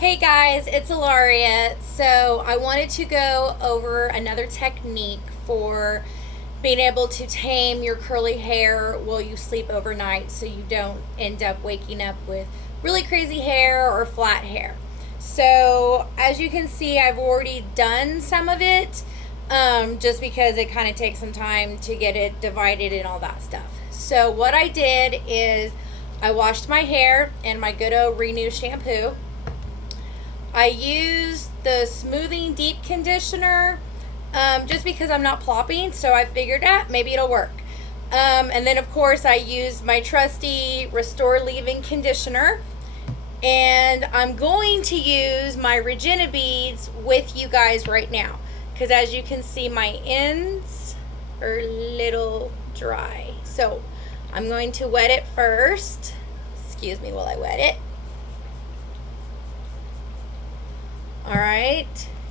Hey guys, it's Ilaria. So I wanted to go over another technique for being able to tame your curly hair while you sleep overnight so you don't end up waking up with really crazy hair or flat hair. So as you can see, I've already done some of it just because it kind of takes some time to get it divided and all that stuff. So what I did is I washed my hair in my good old Renew shampoo. I use the smoothing deep conditioner just because I'm not plopping, so I figured that maybe it'll work. And then, of course, I use my trusty Restore Leave-In conditioner. And I'm going to use my Regina beads with you guys right now because as you can see, my ends are a little dry. So I'm going to wet it first. Excuse me while I wet it. All right,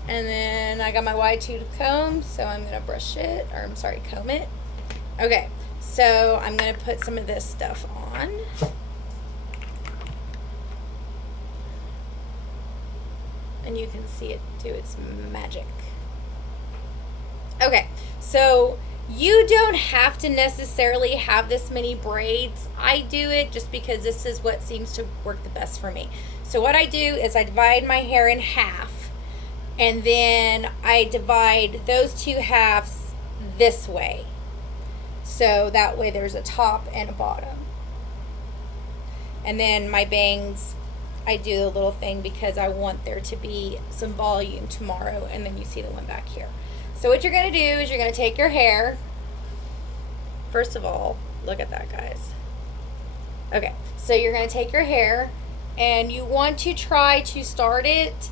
and then I got my wide tooth comb, so I'm gonna comb it. Okay, so I'm gonna put some of this stuff on. And you can see it do its magic. Okay, so you don't have to necessarily have this many braids. I do it just because this is what seems to work the best for me. So what I do is I divide my hair in half, and then I divide those two halves this way. So that way there's a top and a bottom. And then my bangs, I do the little thing because I want there to be some volume tomorrow, and then you see the one back here. So what you're gonna do is you're gonna take your hair. First of all, look at that, guys. Okay, so you're gonna take your hair and you want to try to start it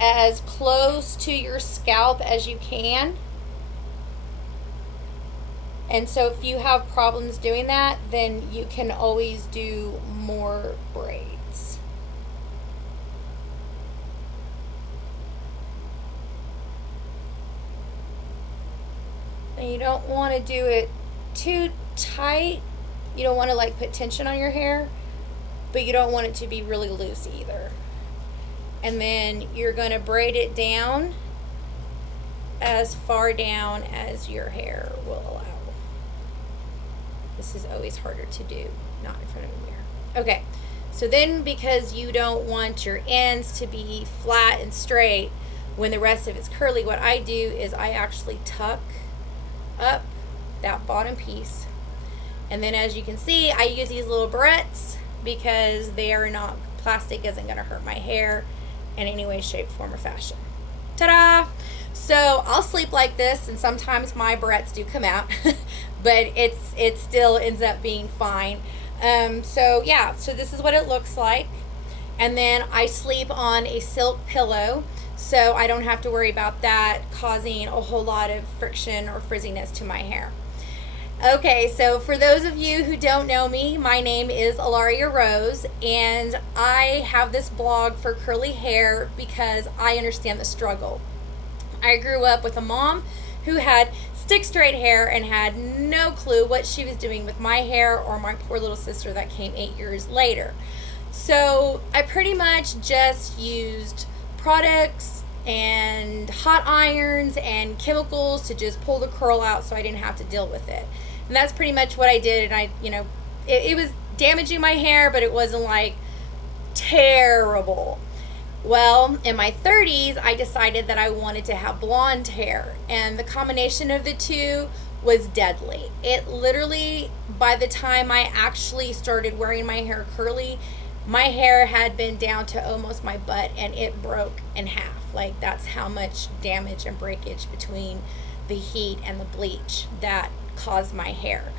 as close to your scalp as you can. And so if you have problems doing that, then you can always do more braids. And you don't want to do it too tight. You don't want to like put tension on your hair, but you don't want it to be really loose either. And then you're going to braid it down as far down as your hair will allow. This is always harder to do, not in front of a mirror. Okay, so then because you don't want your ends to be flat and straight when the rest of it's curly, what I do is I actually tuck up that bottom piece. And then as you can see, I use these little barrettes because they are not, plastic isn't going to hurt my hair in any way, shape, form, or fashion. Ta-da! So I'll sleep like this, and sometimes my barrettes do come out, but it still ends up being fine. So yeah, so this is what it looks like. And then I sleep on a silk pillow, so I don't have to worry about that causing a whole lot of friction or frizziness to my hair. Okay, so for those of you who don't know me, my name is Ilaria Rose, and I have this blog for curly hair because I understand the struggle. I grew up with a mom who had stick straight hair and had no clue what she was doing with my hair or my poor little sister that came 8 years later. So I pretty much just used products and hot irons and chemicals to just pull the curl out so I didn't have to deal with it. And that's pretty much what I did. And it was damaging my hair, but it wasn't like terrible. Well, in my 30s, I decided that I wanted to have blonde hair, and the combination of the two was deadly. It literally, by the time I actually started wearing my hair curly, my hair had been down to almost my butt, and it broke in half. Like, that's how much damage and breakage between the heat and the bleach that caused my hair.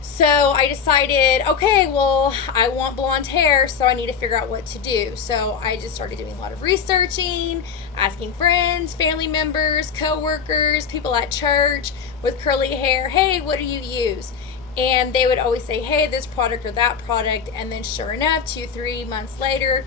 So I decided, okay, well, I want blonde hair, so I need to figure out what to do. So I just started doing a lot of researching, asking friends, family members, co-workers, people at church with curly hair, hey, what do you use? And they would always say, hey, this product or that product. And then sure enough, 2-3 months later,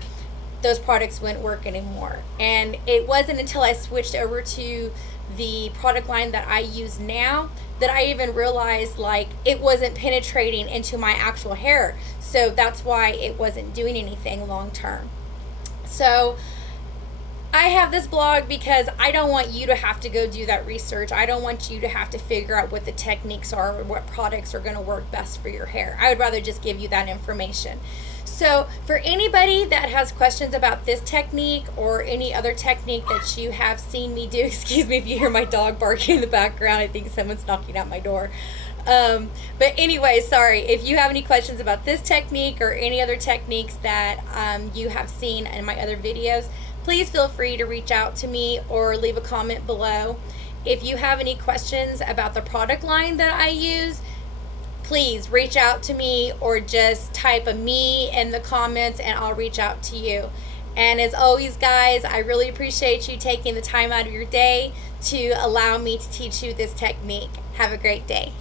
those products wouldn't work anymore. And it wasn't until I switched over to the product line that I use now that I even realized like it wasn't penetrating into my actual hair. So that's why it wasn't doing anything long term. So I have this blog because I don't want you to have to go do that research. I don't want you to have to figure out what the techniques are or what products are going to work best for your hair. I would rather just give you that information. So, for anybody that has questions about this technique or any other technique that you have seen me do, excuse me if you hear my dog barking in the background, I think someone's knocking at my door. But anyway, sorry. If you have any questions about this technique or any other techniques that you have seen in my other videos, please feel free to reach out to me or leave a comment below. If you have any questions about the product line that I use, please reach out to me or just type a me in the comments and I'll reach out to you. And as always, guys, I really appreciate you taking the time out of your day to allow me to teach you this technique. Have a great day.